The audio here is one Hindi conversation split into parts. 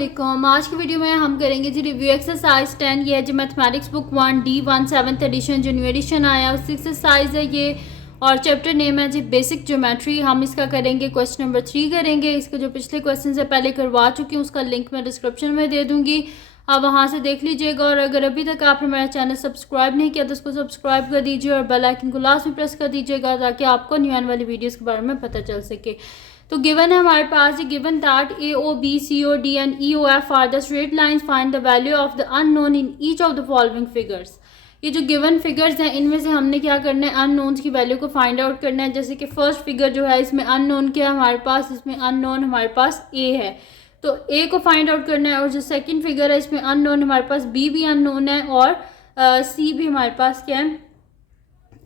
अस्सलामुअलैकुम। आज की वीडियो में हम करेंगे जी रिव्यू एक्सरसाइज 10। ये है जी mathematics book 1 D1 7th edition जो न्यू एडिशन आया, उसकी एक्सरसाइज है ये। और चैप्टर नेम है जी बेसिक ज्योमेट्री। हम इसका करेंगे क्वेश्चन नंबर 3 करेंगे। इसके जो पिछले क्वेश्चन से पहले करवा चुकी हूँ उसका लिंक मैं डिस्क्रिप्शन में दे दूँगी, आप वहाँ से देख लीजिएगा। और अगर अभी तक आपने मेरा चैनल सब्सक्राइब नहीं किया तो उसको सब्सक्राइब कर दीजिए और बेल आइकन को लास्ट में प्रेस कर दीजिएगा ताकि आपको न्यू आने वाली वीडियोज़ के बारे में पता चल सके। तो गिवन है हमारे पास, given that A O B C O D and E O F are the straight lines, find the value of the unknown in each of the following figures. ये जो गिवन फिगर्स हैं इनमें से हमने क्या करना है, अननोन्स की वैल्यू को फाइंड आउट करना है। जैसे कि फर्स्ट फिगर जो है इसमें अननोन क्या है हमारे पास, इसमें अननोन हमारे पास ए है, तो ए को फाइंड आउट करना है। और जो सेकंड फिगर है इसमें अननोन हमारे पास बी भी अननोन है और सी भी हमारे पास क्या है,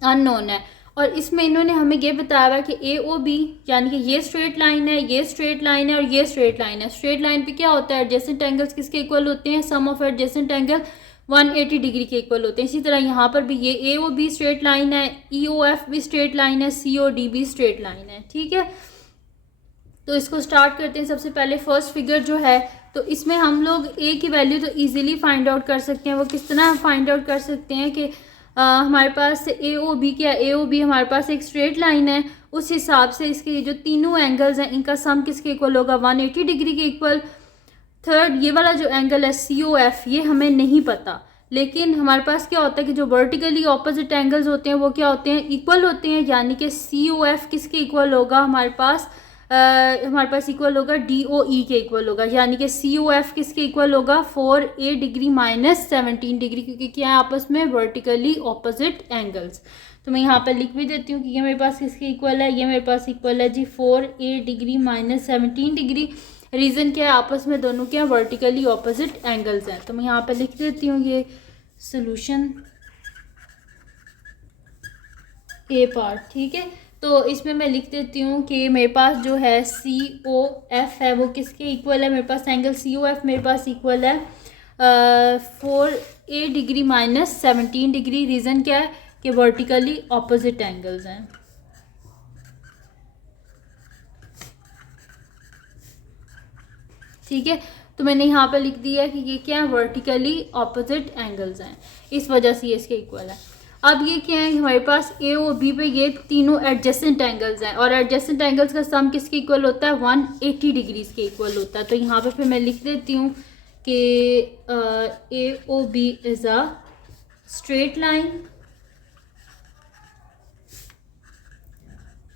अननोन है। और इसमें इन्होंने हमें ये बताया हुआ है कि ए ओ बी यानी कि ये स्ट्रेट लाइन है, ये स्ट्रेट लाइन है और ये स्ट्रेट लाइन है। स्ट्रेट लाइन पे क्या होता है, एडजेसेंट एंगल्स किसके इक्वल होते हैं, सम ऑफ एडजेसेंट एंगल 180 डिग्री के इक्वल होते हैं। इसी तरह यहाँ पर भी ये ए ओ बी स्ट्रेट लाइन है, ई ओ एफ भी स्ट्रेट लाइन है, सी ओ डी भी स्ट्रेट लाइन है। ठीक है, तो इसको स्टार्ट करते हैं। सबसे पहले फर्स्ट फिगर जो है, तो इसमें हम लोग ए की वैल्यू तो ईजिली फाइंड आउट कर सकते हैं। वो किस तरह फाइंड आउट कर सकते हैं कि हमारे पास ए ओ बी क्या, ए ओ बी हमारे पास एक स्ट्रेट लाइन है, उस हिसाब से इसके जो तीनों एंगल्स हैं इनका सम किसके इक्वल होगा, 180 डिग्री के इक्वल। थर्ड ये वाला जो एंगल है सी ओ एफ, ये हमें नहीं पता, लेकिन हमारे पास क्या होता है कि जो वर्टिकली ऑपोजिट एंगल्स होते हैं वो क्या होते हैं, इक्वल होते हैं। यानी कि सी ओ एफ किसके इक्वल होगा हमारे पास इक्वल होगा डी ओ ई के इक्वल होगा। यानी कि सी ओ एफ किसके इक्वल होगा, 4a डिग्री माइनस 17 डिग्री, क्योंकि क्या है आपस में वर्टिकली ऑपोजिट एंगल्स। तो मैं यहाँ पर लिख भी देती हूँ कि ये मेरे पास किसके इक्वल है, ये मेरे पास इक्वल है जी 4a degree minus 17 degree. Reason क्या है, आपस में दोनों क्या वर्टिकली ऑपोजिट एंगल्स हैं। तो मैं यहाँ पर लिख देती हूँ ये सोल्यूशन ए पार्ट। ठीक है, तो इसमें मैं लिख देती हूँ कि मेरे पास जो है सी ओ एफ है वो किसके इक्वल है, मेरे पास एंगल सी ओ एफ मेरे पास इक्वल है 4a degree minus 17 degree. Reason क्या है कि वर्टिकली ऑपोजिट एंगल्स हैं। ठीक है, तो मैंने यहाँ पर लिख दिया कि ये क्या है, वर्टिकली ऑपोजिट एंगल्स हैं, इस वजह से ये इसके इक्वल है। अब ये क्या है, हमारे पास ए और बी पे ये तीनों एडजेसेंट एंगल्स हैं और एडजेसेंट एंगल्स का सम किसके इक्वल होता है, 180 डिग्रीज के इक्वल होता है। तो यहाँ पे फिर मैं लिख देती हूँ कि A O B is a straight line.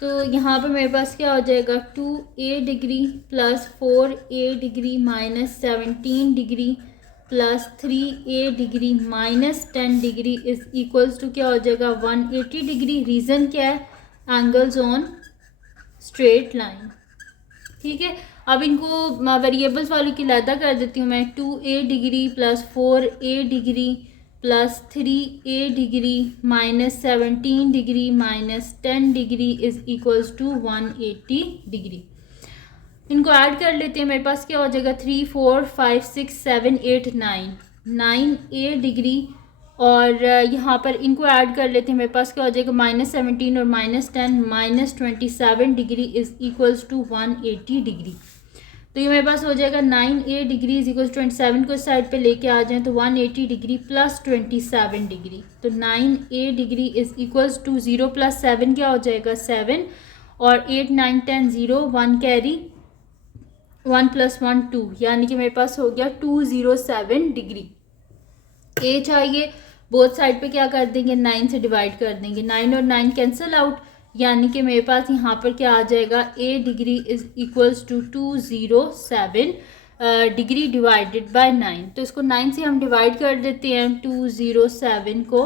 तो यहाँ पे मेरे पास क्या हो जाएगा, 2a degree plus 4a degree minus 17 degree plus 3a degree minus 10 degree is equals to क्या हो जाएगा, 180 डिग्री। रीज़न क्या है, एंगल्स ऑन स्ट्रेट लाइन। ठीक है, अब इनको वेरिएबल्स वालों की अलहदा कर देती हूँ मैं। 2a degree plus 4a degree plus 3a degree minus 17 degree minus 10 degree is equals to 180 degree. इनको ऐड कर लेते हैं, मेरे पास क्या हो जाएगा, 3 4 5 6 7 8 9a डिग्री। और यहाँ पर इनको ऐड कर लेते हैं, मेरे पास क्या हो जाएगा, माइनस 17 और minus 10 minus 27 degree is equals to 180 degree. तो ये मेरे पास हो जाएगा 9a डिग्री इज इक्वल्स 27 को साइड पे लेके आ जाएं तो 180 डिग्री प्लस 27 डिग्री। तो 9a degree is equals to 0 plus 7 क्या हो जाएगा, 7 और 8 9 10 0 1 कैरी 1 प्लस 1 2, यानी कि मेरे पास हो गया 207 डिग्री। a चाहिए, बोथ साइड पे क्या कर देंगे, 9 से डिवाइड कर देंगे, 9 और 9 कैंसिल आउट, यानी कि मेरे पास यहाँ पर क्या आ जाएगा, a degree is equals to 207 degree divided by 9। तो इसको 9 से हम डिवाइड कर देते हैं, 207 को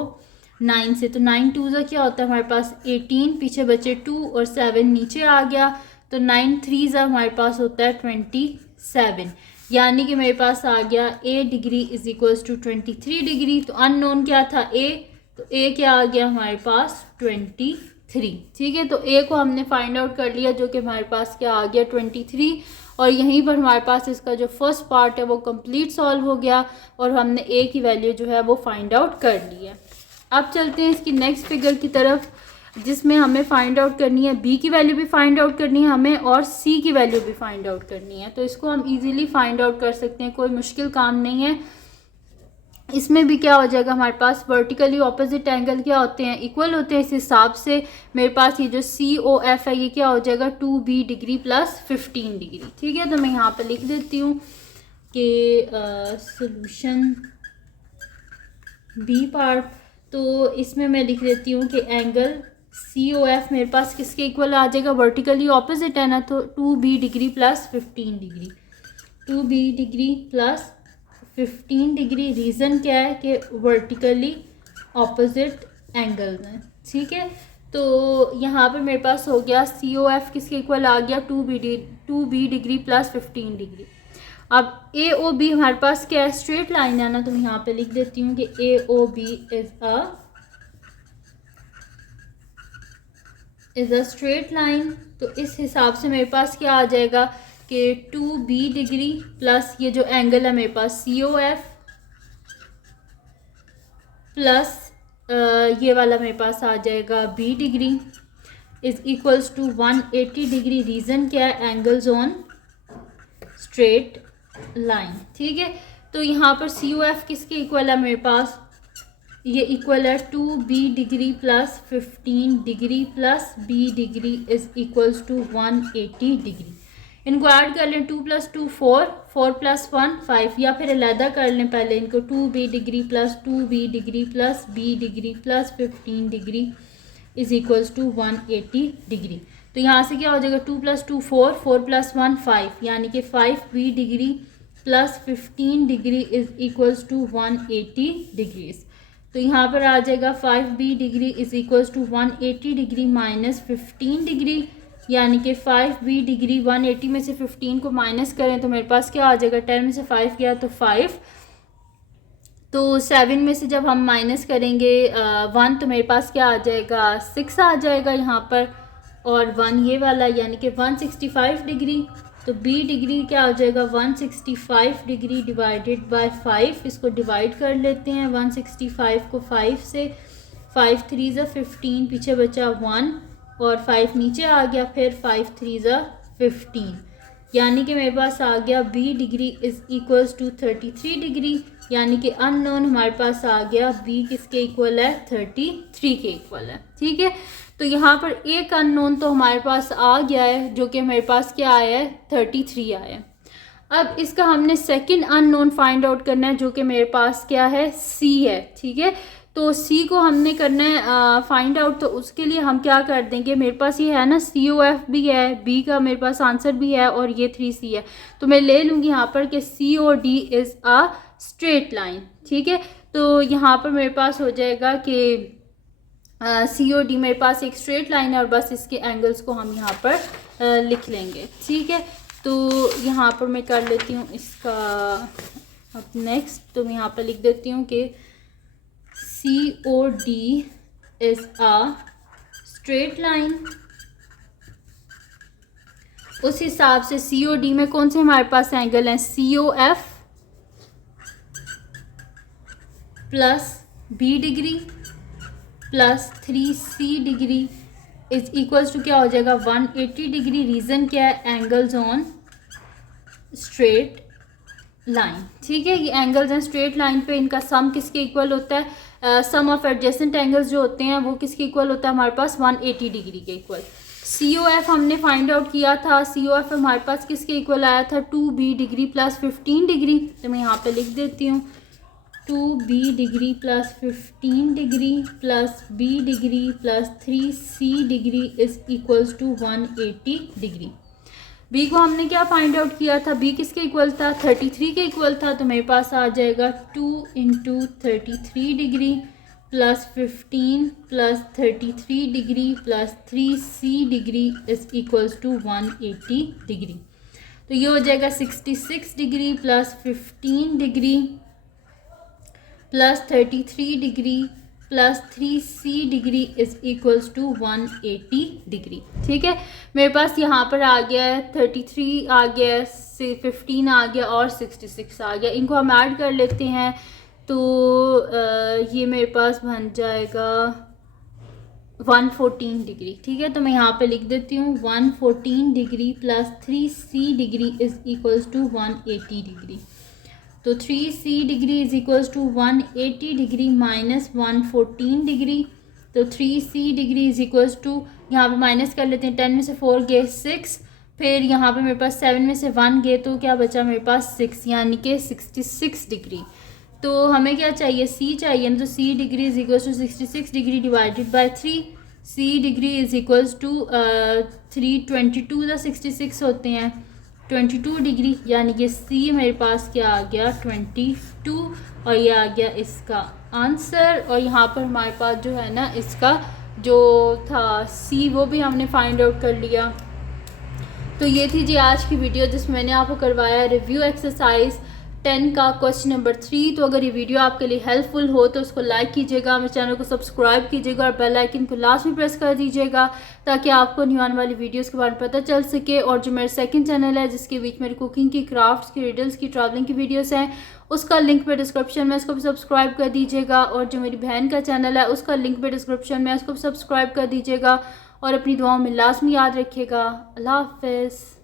9 से। तो 9 2 का क्या होता है हमारे पास 18, पीछे बचे 2 और 7 नीचे आ गया, तो 9 3 हमारे पास होता है 27, यानी कि मेरे पास आ गया a degree is equals to 23 degree. तो अननोन क्या था a, तो a क्या आ गया हमारे पास 23। ठीक है, तो a को हमने फाइंड आउट कर लिया जो कि हमारे पास क्या आ गया 23। और यहीं पर हमारे पास इसका जो फर्स्ट पार्ट है वो कंप्लीट सॉल्व हो गया और हमने a की वैल्यू जो है वो फाइंड आउट कर ली है। अब चलते हैं इसकी नेक्स्ट फिगर की तरफ। जिसमें हमें फाइंड आउट करनी है बी की वैल्यू भी फाइंड आउट करनी है हमें और सी की वैल्यू भी फाइंड आउट करनी है। तो इसको हम इजीली फाइंड आउट कर सकते हैं, कोई मुश्किल काम नहीं है। इसमें भी क्या हो जाएगा, हमारे पास वर्टिकली ऑपोजिट एंगल क्या होते हैं, इक्वल होते हैं। इस हिसाब से मेरे पास ये जो COF है ये क्या हो जाएगा 2B डिग्री प्लस 15 डिग्री। ठीक है, तो मैं यहाँ पे लिख देती हूँ कि सॉल्यूशन बी पार्ट, तो इसमें मैं लिख देती हूँ कि एंगल COF मेरे पास किसके इक्वल आ जाएगा, वर्टिकली ऑपोजिट है ना, तो 2B degree plus 15 degree, 2B degree plus 15 degree. Reason क्या है कि वर्टिकली ऑपोजिट एंगल में। ठीक है, तो यहाँ पे मेरे पास हो गया COF किसके इक्वल आ गया 2B डिग्री प्लस 15 डिग्री। अब AOB हमारे पास क्या है, स्ट्रेट लाइन है ना, तो मैं यहाँ पे लिख देती हूँ कि AOB is a straight line. तो इस हिसाब से मेरे पास क्या आ जाएगा कि 2B डिग्री प्लस ये जो एंगल है मेरे पास COF प्लस ये वाला मेरे पास आ जाएगा B degree is equals to 180 degree. Reason क्या है, एंगल्स ऑन स्ट्रेट लाइन। ठीक है, तो यहाँ पर COF किसके इक्वल है मेरे पास, ये इक्वल है 2B degree plus 15 degree plus B degree is equals to 180 degree. इनको ऐड कर लें, 2 + 2 4, 4 + 1 5, या फिर अलहदा कर लें पहले इनको, 2B degree plus 2B degree plus B degree plus 15 degree is equals to 180 degree. तो यहाँ से क्या हो जाएगा 2 + 2 4, 4 + 1 5, यानी कि 5B degree plus 15 degree is equals to 180 degrees. तो यहाँ पर आ जाएगा 5B degree is equals to 180 degree minus 15 degree, यानी कि 5B डिग्री 180 में से 15 को माइनस करें तो मेरे पास क्या आ जाएगा, 10 में से 5 गया तो 5, तो 7 में से जब हम माइनस करेंगे 1 तो मेरे पास क्या आ जाएगा 6 आ जाएगा यहाँ पर, और 1 ये वाला यानी कि 165 डिग्री। तो B डिग्री क्या हो जाएगा 165 डिग्री डिवाइडेड बाय 5, इसको डिवाइड कर लेते हैं 165 को 5 से, 5 3 ज़ा 15, पीछे बचा 1 और 5 नीचे आ गया, फिर 5 3 ज़ा 15, यानी कि मेरे पास आ गया B degree is equals to 33 degree, यानी कि अननोन हमारे पास आ गया B किसके इक्वल है 33 के इक्वल है। ठीक है, तो यहाँ पर एक अननोन तो हमारे पास आ गया है जो कि मेरे पास क्या आया है 33 आया है। अब इसका हमने सेकंड अननोन फाइंड आउट करना है जो कि मेरे पास क्या है C है। ठीक है, तो C को हमने करना है फाइंड आउट, तो उसके लिए हम क्या कर देंगे, मेरे पास ये है ना COF भी है, B का मेरे पास आंसर भी है और ये 3C है, तो मैं ले लूँगी यहाँ पर कि COD is a straight line. ठीक है, तो यहाँ पर मेरे पास हो जाएगा कि COD मेरे पास एक स्ट्रेट लाइन है और बस इसके एंगल्स को हम यहाँ पर लिख लेंगे। ठीक है, तो यहाँ पर मैं कर लेती हूँ इसका अब नेक्स्ट, तो मैं यहाँ पर लिख देती हूँ कि COD is a straight line. उस हिसाब से COD में कौन से हमारे पास एंगल हैं, COF plus B degree plus 3C degree is equals to क्या हो जाएगा 180 डिग्री। रीज़न क्या है, एंगल्स ऑन स्ट्रेट लाइन। ठीक है, ये एंगल्स हैं स्ट्रेट लाइन पे, इनका सम किसके इक्वल होता है, सम ऑफ एडजेसेंट एंगल्स जो होते हैं वो किसके इक्वल होता है हमारे पास 180 डिग्री के इक्वल। COF हमने फाइंड आउट किया था, COF हमारे पास किसके इक्वल आया था 2B डिग्री प्लस 15 डिग्री, तो मैं यहाँ पे लिख देती हूँ 2B degree plus 15 degree plus B degree plus 3C degree is equals to 180 degree. B को हमने क्या फाइंड आउट किया था, B किसके इक्वल था 33 के इक्वल था, तो मेरे पास आ जाएगा 2 × 33 degree plus 15 plus 33 degree plus 3C degree is equals to 180 degree. तो ये हो जाएगा 66 degree plus 15 degree plus 33 degree plus 3C degree is equals to 180 degree. ठीक है, मेरे पास यहाँ पर आ गया है 33 आ गया है, 15 आ गया और 66 आ गया, इनको हम ऐड कर लेते हैं तो ये मेरे पास बन जाएगा 114 डिग्री। ठीक है, तो मैं यहाँ पे लिख देती हूँ 114 degree plus 3c degree is equals to 180 degree. तो 3c degree is equals to 180 degree minus 114 degree. तो 3c degree is equals to, यहाँ पे माइनस कर लेते हैं, 10 में से 4 गए 6, फिर यहाँ पे मेरे पास 7 में से 1 गए तो क्या बचा मेरे पास 6, यानी कि 66 डिग्री। तो हमें क्या चाहिए, c चाहिए ना, तो c degree is equals to 66 degree divided by 3। c degree is equals to 322 the 66 होते हैं 22 डिग्री, यानी कि c मेरे पास क्या आ गया 22, और ये आ गया इसका आंसर। और यहाँ पर हमारे पास जो है ना इसका जो था c वो भी हमने फाइंड आउट कर लिया। तो ये थी जी आज की वीडियो जिसमें मैंने आपको करवाया रिव्यू एक्सरसाइज 10 का क्वेश्चन नंबर 3। तो अगर ये वीडियो आपके लिए हेल्पफुल हो तो उसको लाइक कीजिएगा, मेरे चैनल को सब्सक्राइब कीजिएगा और बेल आइकन को लास्ट में प्रेस कर दीजिएगा ताकि आपको न्यू आने वाली वीडियोस के बारे में पता चल सके। और जो मेरा सेकंड चैनल है जिसके बीच मेरी कुकिंग की, क्राफ्ट्स की, रिडल्स की, ट्रैवलिंग की वीडियोस हैं, उसका लिंक पे डिस्क्रिप्शन में, उसको भी सब्सक्राइब कर दीजिएगा। और जो मेरी बहन का चैनल है उसका लिंक पे डिस्क्रिप्शन में, उसको भी सब्सक्राइब कर दीजिएगा। और अपनी दुआओं में लाजमी याद रखिएगा। अल्लाह हाफ़िज़।